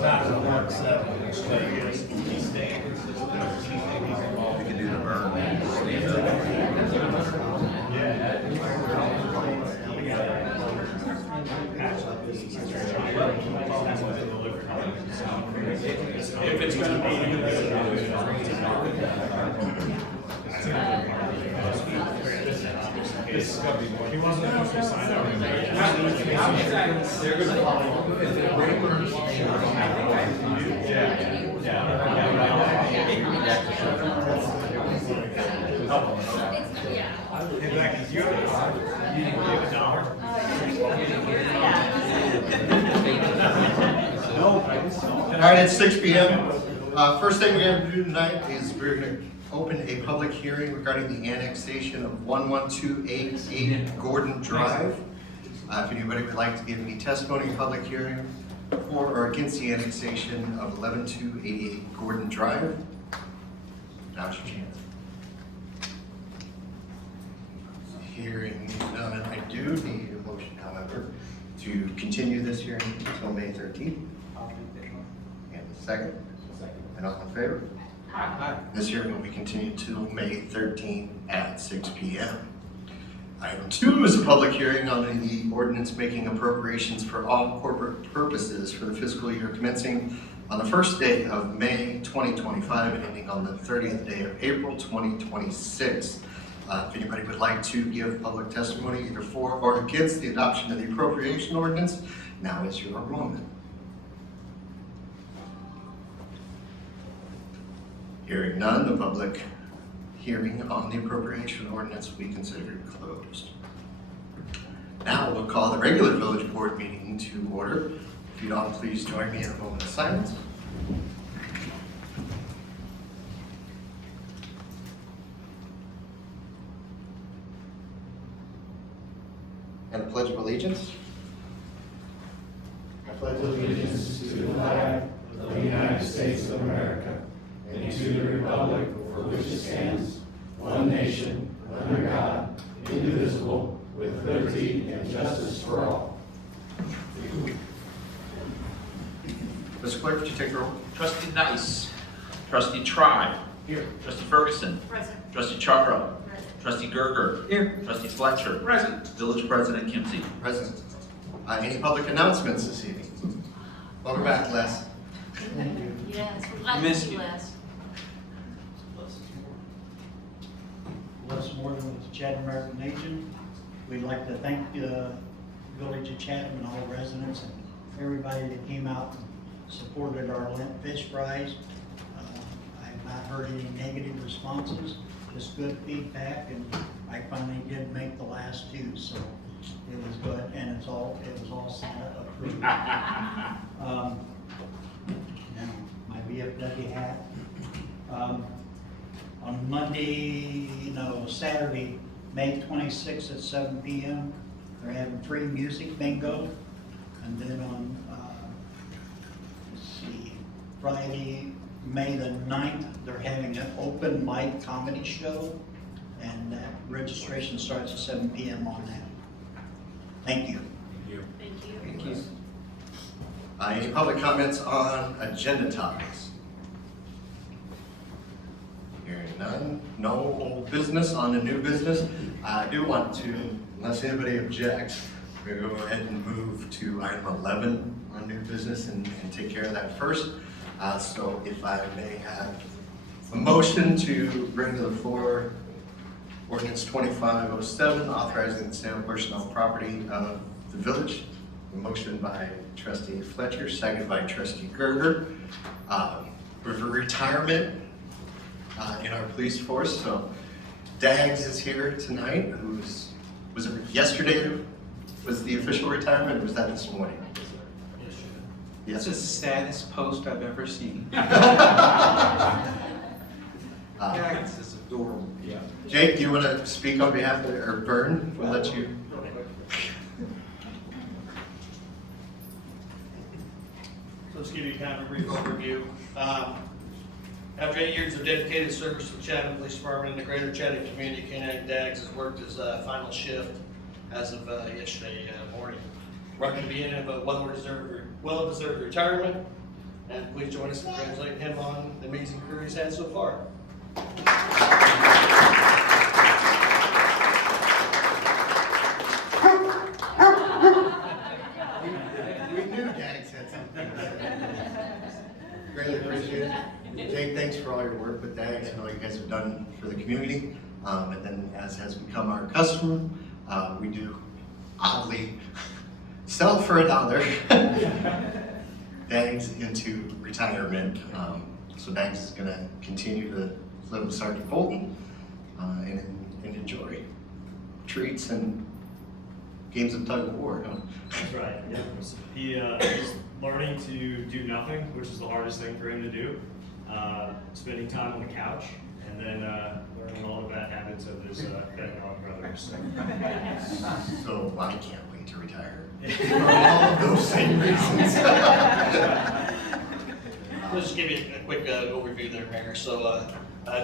not gonna work, so. We can do the burn. If it's gonna be. He wasn't supposed to sign up. Hey, Becky, do you have a dollar? All right, it's 6 p.m. First thing we have to do tonight is we're going to open a public hearing regarding the annexation of 11288 Gordon Drive. If anybody would like to give any testimony in public hearing for or against the annexation of 11288 Gordon Drive, now's your chance. Hearing none, I do need a motion, however, to continue this hearing until May 13th. And a second? And all in favor? Aye. This hearing will be continued till May 13th at 6 p.m. Item 2 is a public hearing on the ordinance making appropriations for all corporate purposes for the fiscal year commencing on the first day of May 2025 and ending on the 30th day of April 2026. If anybody would like to give public testimony either for or against the adoption of the appropriation ordinance, now is your moment. Hearing none, the public hearing on the appropriation ordinance will be considered closed. Now we'll call the regular village board meeting to order. If you'd all please join me in a moment of silence. And a pledge of allegiance. I pledge allegiance to the flag of the United States of America and to the republic for which it stands, one nation, under God, indivisible, with liberty and justice for all. Mr. Clerk, would you take the roll? Trustee Nice. Trustee Tribe. Here. Trustee Ferguson. Present. Trustee Chakra. Present. Trustee Gerger. Here. Trustee Fletcher. Present. Village President Kimsey. Present. Any public announcements this evening? Welcome back, Les. Yes, we'd like to Missed see you. Les. Les Morgan with the Chatham American Legion. We'd like to thank the village of Chatham and all residents and everybody that came out and supported our Lent fish fries. I've not heard any negative responses, just good feedback, and I finally did make the last two, so it was good, and it was all Santa approved. And my VFW hat. On Saturday, May 26th at 7 p.m., they're having free music bingo. And then on, Friday, May the 9th, they're having an open mic comedy show. And that registration starts at 7 p.m. on that. Thank you. Thank you. Any public comments on agenda topics? Hearing none, no old business on the new business. I do want to, unless anybody objects, we're going to go ahead and move to item 11 on new business and take care of that first. So if I may have a motion to bring to the floor ordinance 2507, authorizing the sale of personnel property of the village. A motion by Trustee Fletcher, second by Trustee Gerger. For retirement in our police force. So Dags is here tonight, was it yesterday was the official retirement, or was that this morning? That's the saddest post I've ever seen. It's just adorable. Yeah. Jake, do you want to speak on behalf of, or Vern, we'll let you. Let's give you kind of a brief overview. After 8 years of dedicated service to the Chatham Police Department and the greater Chatham community, K-9 Dags has worked his final shift as of yesterday morning. Marking the beginning of a well-deserved retirement. And please join us in congratulating him on the amazing career he's had so far. We knew Dax had something to say. Greatly appreciate it. Jake, thanks for all your work with Dax and all you guys have done for the community. And then as has become our customer, we do oddly sell for $1 Dax into retirement. So Dax is gonna continue to live with Sergeant Fulton and enjoy treats and games of tug of war, huh? That's right, yeah. He's learning to do nothing, which is the hardest thing for him to do. Spending time on the couch, and then learning all the bad habits of his bedrock brothers. So I can't wait to retire. For all of those same reasons. Let's just give you a quick overview there, Mayor. So,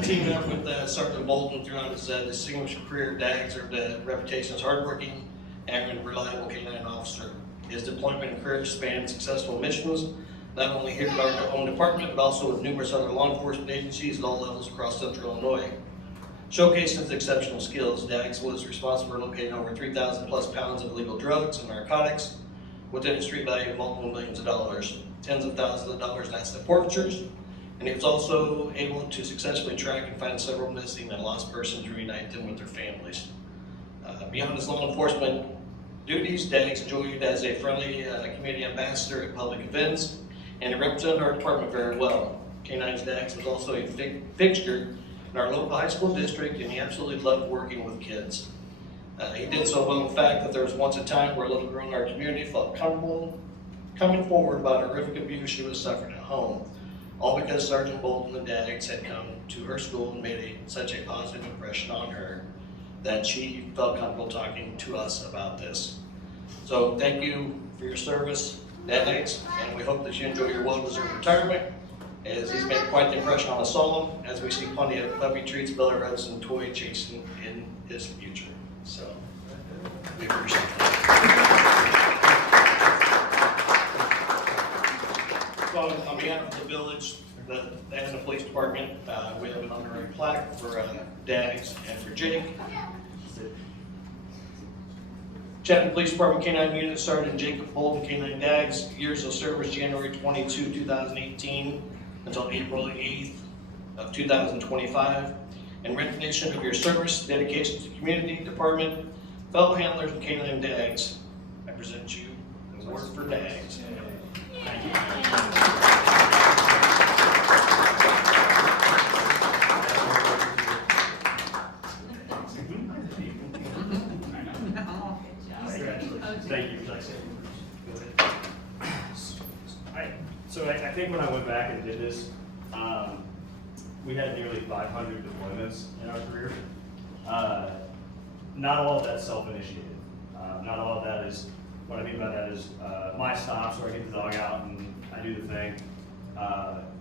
teaming up with Sergeant Bolton throughout his distinguished career, Dax earned a reputation as hardworking and reliable canine officer. His deployment and career spanned successful missions, not only here at our own department, but also with numerous other law enforcement agencies at all levels across central Illinois. Showcasing his exceptional skills, Dax was responsible for locating over 3,000 plus pounds of illegal drugs and narcotics with industry value of multiple millions of dollars, tens of thousands of dollars in asset forfeitures, and he was also able to successfully track and find several missing and lost persons, reunite them with their families. Beyond his law enforcement duties, Dax enjoyed as a friendly community ambassador at public events, and he represented our department very well. K-9's Dax was also a fixture in our local high school district, and he absolutely loved working with kids. He did so well, in fact, that there was once a time where a little girl in our community felt comfortable coming forward about horrific abuse she was suffering at home, all because Sergeant Bolton and Dax had come to her school and made such a positive impression on her that she felt comfortable talking to us about this. So thank you for your service, Dax, and we hope that you enjoy your well-deserved retirement, as he's made quite the impression on us all, as we see plenty of puppy treats, belly rubs, and toy chasing in his future. So we appreciate that. So on behalf of the village and the police department, we have an honorary plaque for Dax and for Jake. Chatham Police Department K-9 Unit Sergeant Jacob Bolton, K-9 Dax, years of service January 22, 2018 until April 8th of 2025. In recognition of your service, dedication to the community, department, fellow handlers, and K-9 Dax, I present you the award for Dax. Thank you. I think when I went back and did this, we had nearly 500 deployments in our career. Not all of that's self-initiated. Not all of that is, what I mean by that is my stops where I get the dog out and I do the thing.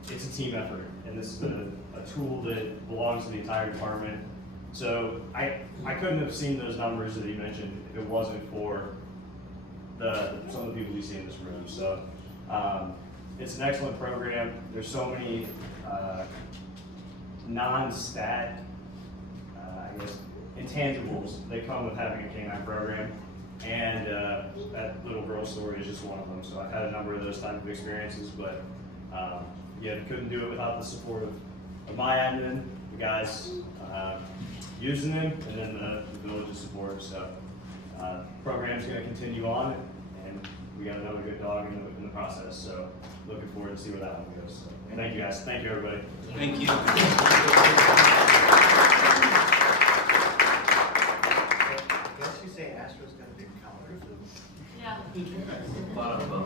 It's a team effort, and this is a tool that belongs to the entire department. So I couldn't have seen those numbers that he mentioned if it wasn't for some of the people we see in this room. So it's an excellent program. There's so many non-stat, I guess, intangibles that come with having a K-9 program. And that little girl story is just one of them. So I've had a number of those type of experiences, but yeah, couldn't do it without the support of my admin, the guys using them, and then the village's support. So program's going to continue on, and we got another good dog in the process. So looking forward to see where that one goes. So, thank you guys. Thank you everybody. Thank you. Guess you say Astro's got a big collar. Yeah. A lot of fun.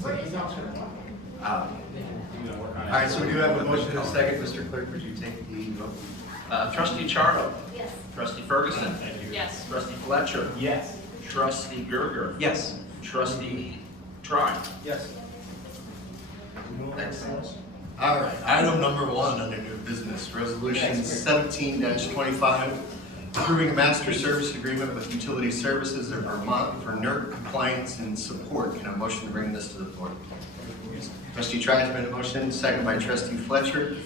Where is that? All right, so we do have a motion and a second. Mr. Clerk, would you take the vote? Trustee Charlo. Yes. Trustee Ferguson. Yes. Trustee Fletcher. Yes. Trustee Gerger. Yes. Trustee Tribe. Yes. Excellent. All right, item number 1 under new business, resolution 17-25, approving a master service agreement with Utility Services of Vermont for NERC compliance and support. Can I have a motion to bring this to the floor? Trustee Trice made a motion, second by Trustee Fletcher.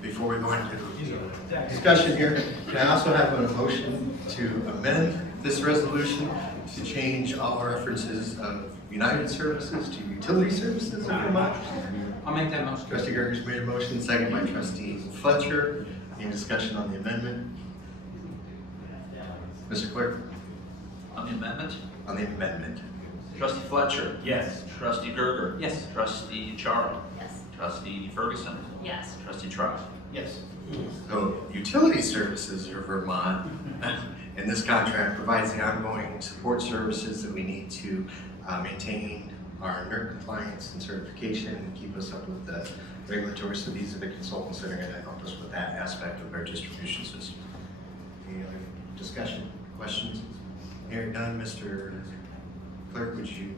Before we go into discussion here, can I also have a motion to amend this resolution to change all references of United Services to Utility Services of Vermont? I'll make that motion. Trustee Gerges made a motion, second by Trustee Fletcher. Any discussion on the amendment? Mr. Clerk, On the amendment, on the amendment. Trustee Fletcher. Yes. Trustee Gerger. Yes. Trustee Chara. Yes. Trustee Ferguson. Yes. Trustee Trice. Yes. So Utility Services of Vermont, and this contract provides the ongoing support services that we need to maintain our NERC compliance and certification and keep us up with the regulatory. So these are the consultants that are going to help us with that aspect of our distribution system. Any other discussion, questions? Hearing none, Mr. Clerk, would you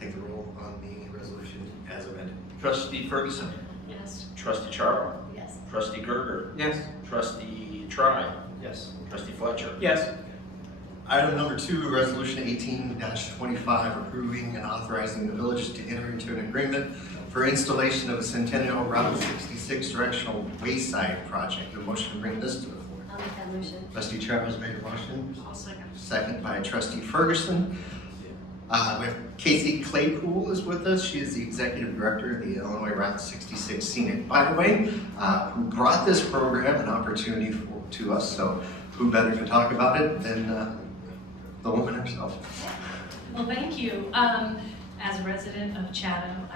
take the roll on the resolution as amended? Trustee Ferguson. Yes. Trustee Chara. Yes. Trustee Gerger. Yes. Trustee Trice. Yes. Trustee Fletcher. Yes. Item number 2, resolution 18-25, approving and authorizing the village to enter into an agreement for installation of a Centennial Route 66 directional wayside project. A motion to bring this to the floor. I'll make that motion. Trustee Chavez made a motion, I'll second. second by Trustee Ferguson. We have Casey Claypool is with us. She is the Executive Director of the Illinois Route 66 Scenic Byway, who brought this program an opportunity to us. So who better to talk about it than the woman herself? Well, thank you. As a resident of Chatham,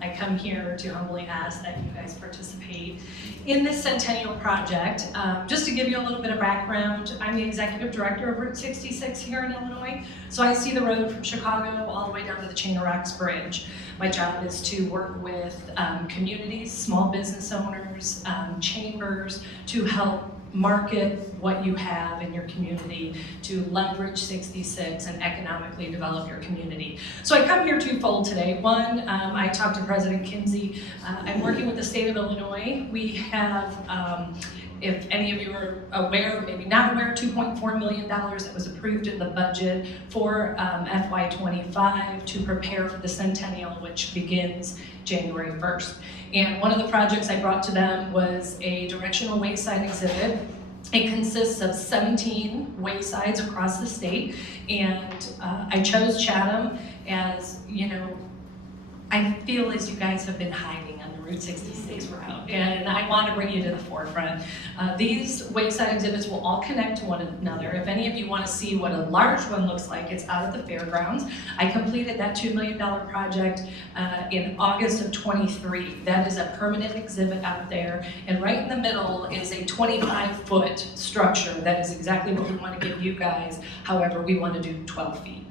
I come here to humbly ask that you guys participate in this Centennial project. Just to give you a little bit of background, I'm the executive director of Route 66 here in Illinois. So I see the road from Chicago all the way down to the Chain of Rocks Bridge. My job is to work with communities, small business owners, chambers to help market what you have in your community to leverage 66 and economically develop your community. So I come here twofold today. One, I talked to President Kinsey. I'm working with the state of Illinois. We have, if any of you are aware, maybe not aware, $2.4 million that was approved in the budget for FY25 to prepare for the Centennial, which begins January 1st. And one of the projects I brought to them was a directional wayside exhibit. It consists of 17 waysides across the state, and I chose Chatham as, you know, I feel as you guys have been hiding on the Route 66 route, and I want to bring you to the forefront. These wayside exhibits will all connect to one another. If any of you want to see what a large one looks like, it's out at the fairgrounds. I completed that $2 million project in August of 23. That is a permanent exhibit out there, and right in the middle is a 25-foot structure. That is exactly what we want to give you guys. However, we want to do 12 feet.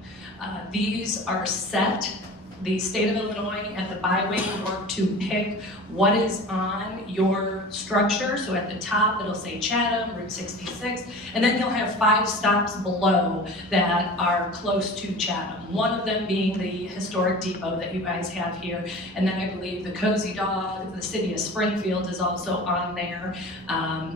These are set. The state of Illinois and the byway work to pick what is on your structure. So at the top, it'll say Chatham, Route 66, and then you'll have 5 stops below that are close to Chatham. One of them being the historic depot that you guys have here, and then I believe the Cozy Dog, the city of Springfield is also on there,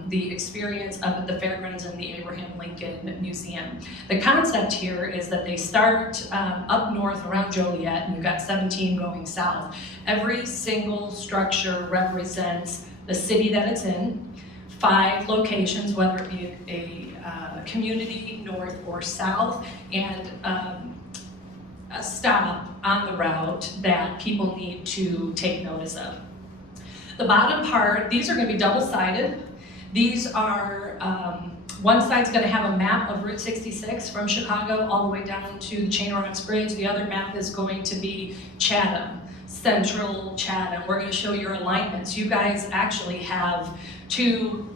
the experience up at the fairgrounds and the Abraham Lincoln Museum. The concept here is that they start up north around Joliet, and you've got 17 going south. Every single structure represents the city that it's in, 5 locations, whether it be a community, north or south, and a stop on the route that people need to take notice of. The bottom part, these are going to be double-sided. These are, one side's going to have a map of Route 66 from Chicago all the way down to the Chain of Rocks Bridge. The other map is going to be Chatham, Central Chatham. We're going to show your alignments. You guys actually have 2,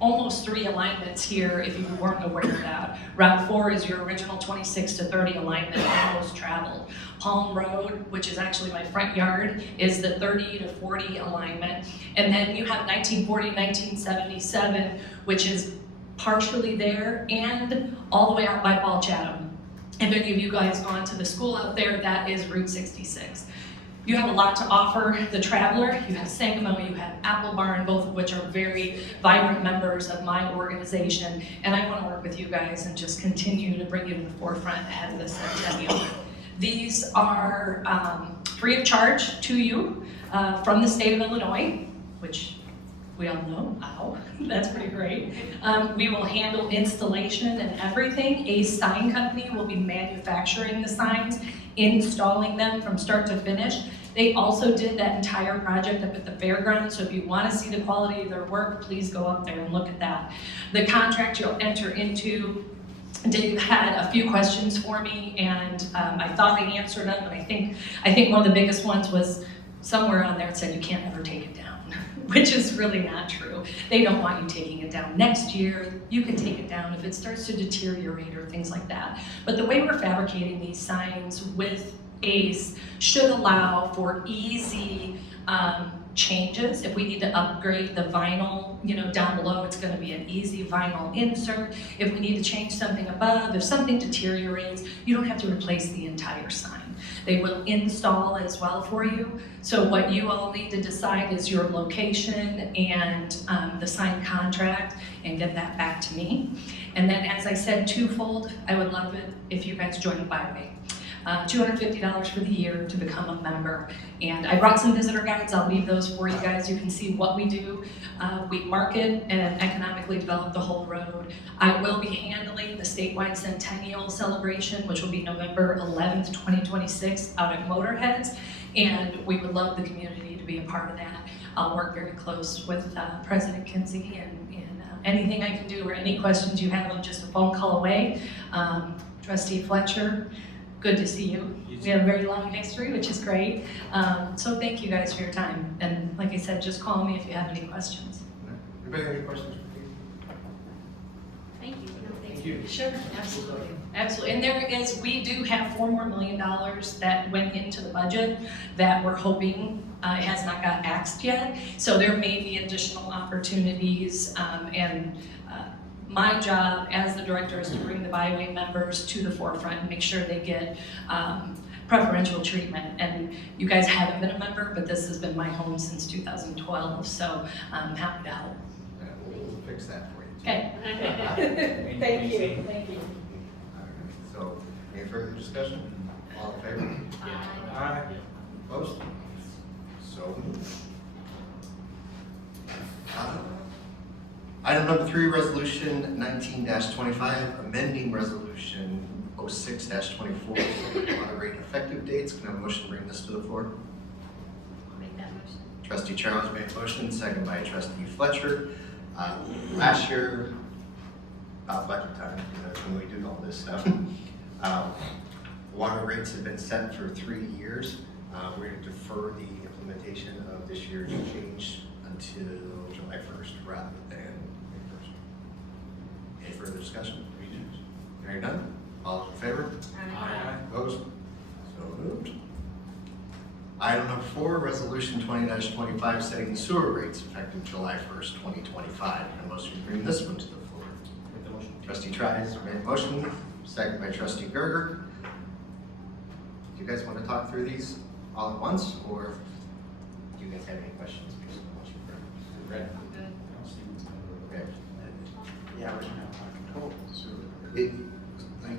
almost 3 alignments here if you weren't aware of that. Route 4 is your original 26 to 30 alignment, most traveled. Palm Road, which is actually my front yard, is the 30 to 40 alignment. And then you have 1940, 1977, which is partially there and all the way out by Paul Chatham. If any of you guys gone to the school out there, that is Route 66. You have a lot to offer the traveler. You have Sangamo, you have Apple Barn, both of which are very vibrant members of my organization. And I want to work with you guys and just continue to bring you to the forefront ahead of the centennial. These are free of charge to you from the state of Illinois, which we all know, ow, that's pretty great. We will handle installation and everything. A sign company will be manufacturing the signs, installing them from start to finish. They also did that entire project up at the fairgrounds, so if you want to see the quality of their work, please go up there and look at that. The contract you'll enter into, Dave had a few questions for me, and I thought I answered them, but I think one of the biggest ones was somewhere on there it said you can't ever take it down, which is really not true. They don't want you taking it down. Next year, you can take it down if it starts to deteriorate or things like that. But the way we're fabricating these signs with ACE should allow for easy changes. If we need to upgrade the vinyl, down below, it's going to be an easy vinyl insert. If we need to change something above, if something deteriorates, you don't have to replace the entire sign. They will install as well for you. So what you all need to decide is your location and the signed contract, and get that back to me. And then, as I said, twofold, I would love it if you guys join the Byway. $250 for the year to become a member. And I brought some visitor guides. I'll leave those for you guys. You can see what we do. We market and economically develop the whole road. I will be handling the statewide centennial celebration, which will be November 11th, 2026 out at Motorheads. And we would love the community to be a part of that. I'll work very close with President Kinsey, and anything I can do or any questions you have, I'm just a phone call away. Trustee Fletcher, good to see you. We have a very long history, which is great. So thank you guys for your time. And like I said, just call me if you have any questions. Anybody have any questions for me? Thank you. Thank you. Sure, absolutely. Absolutely. And we do have $4 more million that went into the budget that we're hoping it has not got axed yet. So there may be additional opportunities, my job as the director is to bring the Byway members to the forefront and make sure they get preferential treatment. And you guys haven't been a member, but this has been my home since 2012, so I'm happy to help. Yeah, we'll fix that for you. Okay. Thank you. Thank you. All right, so, any further discussion? All in favor? Aye. Opposed? So moved. Item number 3, resolution 19-25, amending resolution 06-24, water rate effective dates. Can I have a motion to bring this to the floor? I'll make that motion. Trustee Charles made a motion, second by Trustee Fletcher. Last year, budget time, when we do all this stuff, water rates have been set for 3 years. We're going to defer the implementation of this year's change until July 1st rather than May 1st. Any further discussion? Hearing none? All in favor? Aye. Opposed? So moved. Item number 4, resolution 20-25, setting the sewer rates effective July 1st, 2025. And motion to bring this one to the floor. Make the motion. Trustee Trice made a motion, second by Trustee Gerger. Do you guys want to talk through these all at once, or do you guys have any questions? Right. I'm good. Okay. Yeah, we're gonna have control.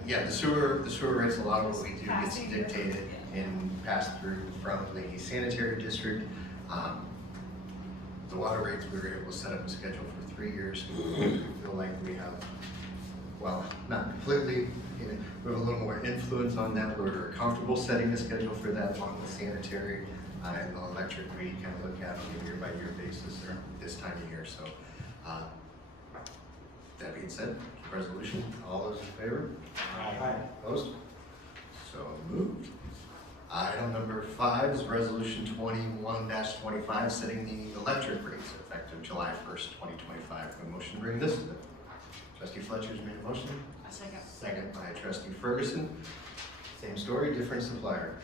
Yeah, the sewer rates, a lot of what we do gets dictated and passed through from the sanitary district. The water rates, we were able to set up a schedule for 3 years. We feel like we have, well, not completely, we have a little more influence on that. We're comfortable setting a schedule for that along with sanitary and the electric. We kind of look at on a year-by-year basis or this time of year. So that being said, resolution, all those in favor? Aye. Opposed? So moved. Item number 5 is resolution 21-25, setting the electric rates effective July 1st, 2025. A motion to bring this to the Trustee Fletcher's made a motion. A second. Second by Trustee Ferguson. Same story, different supplier.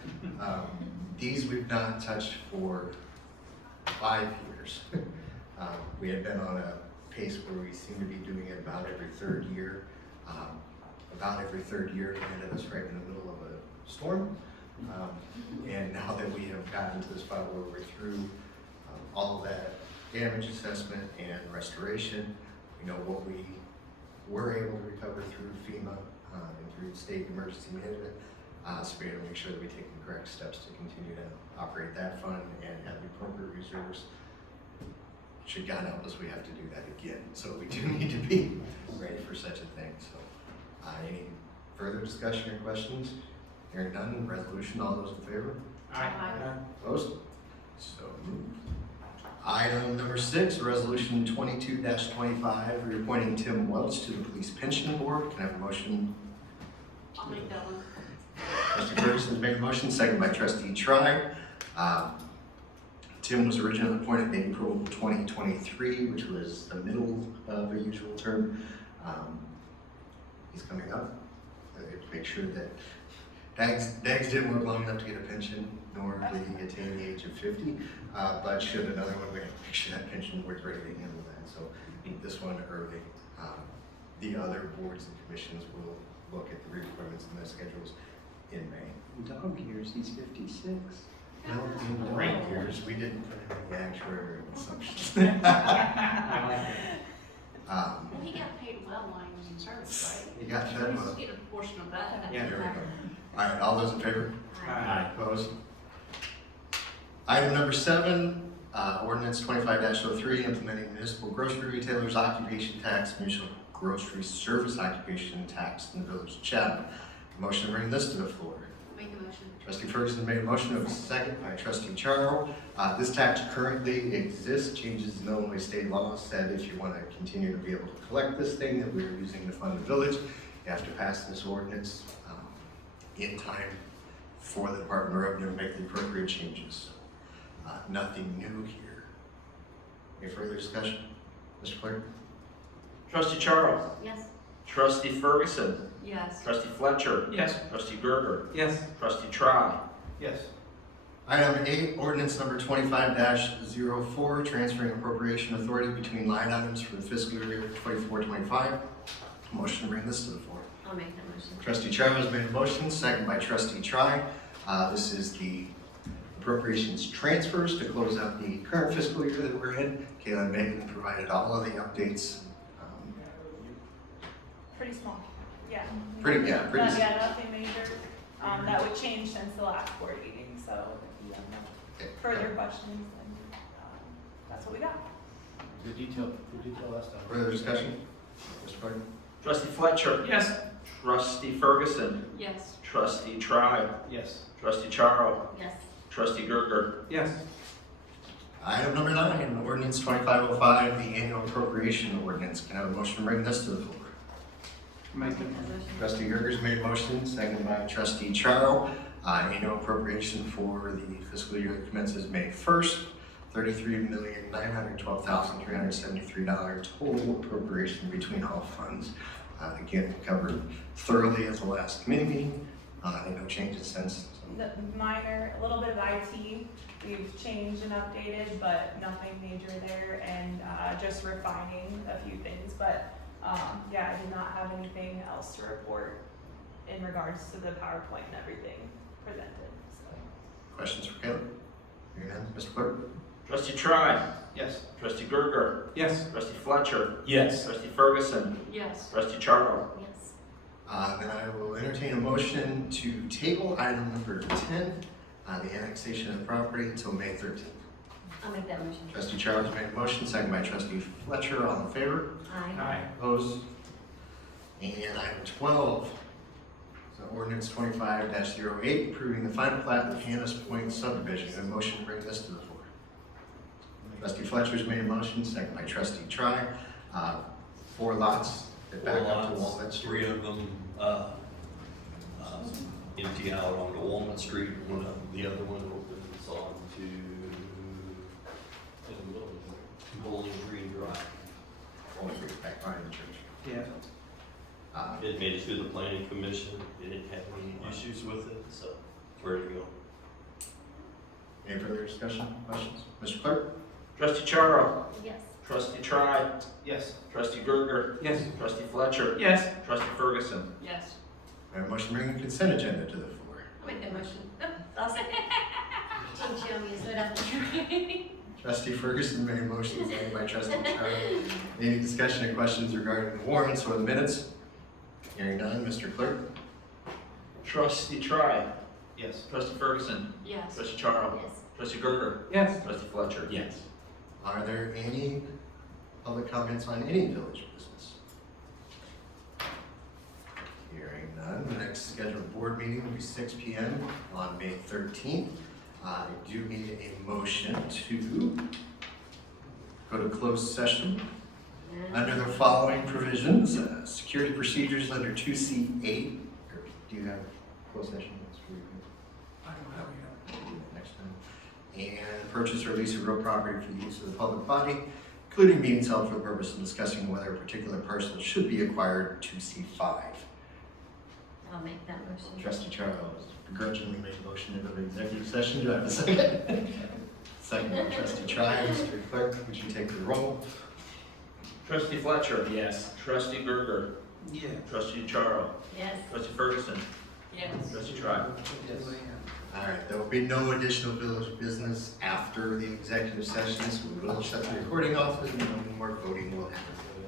These we've not touched for 5 years. We had been on a pace where we seem to be doing it about every 3rd year. About every 3rd year landed us right in the middle of a storm. And now that we have gotten to the spot where we're through all of that damage assessment and restoration, we know what we were able to recover through FEMA and through state emergency management. So we have to make sure that we take the correct steps to continue to operate that fund and have the appropriate reserves. Should God help us, we have to do that again. So we do need to be ready for such a thing. So any further discussion or questions? Hearing none, resolution, all those in favor? Aye. Opposed? So moved. Item number 6, resolution 22-25, reappointing Tim Welch to the Police Pension Board. Can I have a motion? I'll make that one. Trustee Ferguson's made a motion, second by Trustee Tribe. Tim was originally appointed in April 2023, which was the middle of a usual term. He's coming up. I have to make sure that Dags didn't work long enough to get a pension, nor did he attain the age of 50. But should another one, we have to make sure that pension board's ready to handle that. So need this one early. The other boards and commissions will look at the reappointments and their schedules in May. Dog years, he's 56. No, in rank years, we didn't put in any actuary assumptions. Well, he got paid well while he was in service, right? He got fed He well. should get a portion of that. Yeah, There we go. All right, all those in favor? Aye. Opposed? Item number 7, ordinance 25-03, implementing municipal grocery retailers occupation tax, municipal grocery service occupation tax in the village of Chatham. Motion to bring this to the floor. Make a motion. Trustee Ferguson made a motion, of a second by Trustee Charles. This tax currently exists, changes in Illinois state law said if you want to continue to be able to collect this thing that we're using to fund the village, you have to pass this ordinance in time for the Department of Revenue to make the appropriate changes. Nothing new here. Any further discussion? Mr. Clerk? Trustee Charles. Yes. Trustee Ferguson. Yes. Trustee Fletcher. Yes. Trustee Gerger. Yes. Trustee Try. Yes. Item 8, ordinance number 25-04, transferring appropriation authority between line items for the fiscal year 24-25. Motion to bring this to the floor. I'll make that motion. Trustee Chavez made a motion, second by Trustee Try. This is the appropriations transfers to close out the current fiscal year that we're in. Kayla and Megan provided all of the updates. Pretty small, yeah. Pretty Yeah, small. nothing major, that would change since the last board meeting, so if you have further questions, then, that's what we got. The detail last time. Further discussion? Mr. Clerk? Trustee Fletcher. Yes. Trustee Ferguson. Yes. Trustee Try. Yes. Trustee Charles. Yes. Trustee Gerger. Yes. Item number 9, ordinance 2505, the annual appropriation ordinance. Can I have a motion to bring this to the floor? Make it. Make that motion. Trustee Gerger's made a motion, second by Trustee Charo. Annual appropriation for the fiscal year that commences May 1st, $33,912,373 total appropriation between all funds. Again, covered thoroughly at the last committee meeting. No changes since. The minor, a little bit of IT, we've changed and updated, but nothing major there, and, just refining a few things, but, yeah, I did not have anything else to report in regards to the PowerPoint and everything presented, so. Questions for Caleb? Hearing none, Mr. Clerk? Trustee Try. Yes. Trustee Gerger. Yes. Trustee Fletcher. Yes. Trustee Ferguson. Yes. Trustee Charles. Yes. Then I will entertain a motion to table item number 10, the annexation of the property until May 13th. I'll make that motion. Trustee Charles made a motion, second by Trustee Fletcher. All in favor? Aye. Opposed? And item 12, so ordinance 25-08, approving the final plat of Hannah's Point subdivision. A motion to bring this to the floor. Trustee Fletcher's made a motion, second by Trustee Try. 4 lots that back up to Walnut Street. 3 of them empty out onto Walnut Street. The other one opens onto Bowling Green Drive. Walnut Street, back behind the church. Yeah. It made it through the planning commission. They didn't have any issues with it, so it's ready to go. Any further discussion, questions? Mr. Clerk? Trustee Charles. Yes. Trustee Try. Yes. Trustee Gerger. Yes. Trustee Fletcher. Yes. Trustee Ferguson. Yes. I have a motion to bring the consent agenda to the floor. I'll make that motion. Trustee Ferguson made a motion, seconded by trustee Charlie. Any discussion or questions regarding the warrants or the minutes? Hearing none, Mr. Clerk? Trustee Tribe. Yes. Trustee Ferguson. Yes. Trustee Charles. Yes. Trustee Gerger. Yes. Trustee Fletcher. Yes. Are there any public comments on any village business? Hearing none, the next scheduled board meeting will be 6 p.m. on May 13th. I do need a motion to go to closed session under the following provisions. Security procedures under 2C8. Do you have closed session? I don't have it. Next time. And purchase or lease of real property for the use of the public body, including meetings held for the purpose of discussing whether a particular parcel should be acquired, 2C5. I'll make that motion. Trustee Charles begrudgingly made a motion to go to executive session. Do I have a second? Second by trustee Tribe. Mr. Clerk, would you take the roll? Trustee Fletcher. Yes. Trustee Gerger. Yeah. Trustee Charles. Yes. Trustee Ferguson. Yes. Trustee Tribe. All right, there will be no additional village business after the executive session, so we will shut the recording off and no more voting will happen.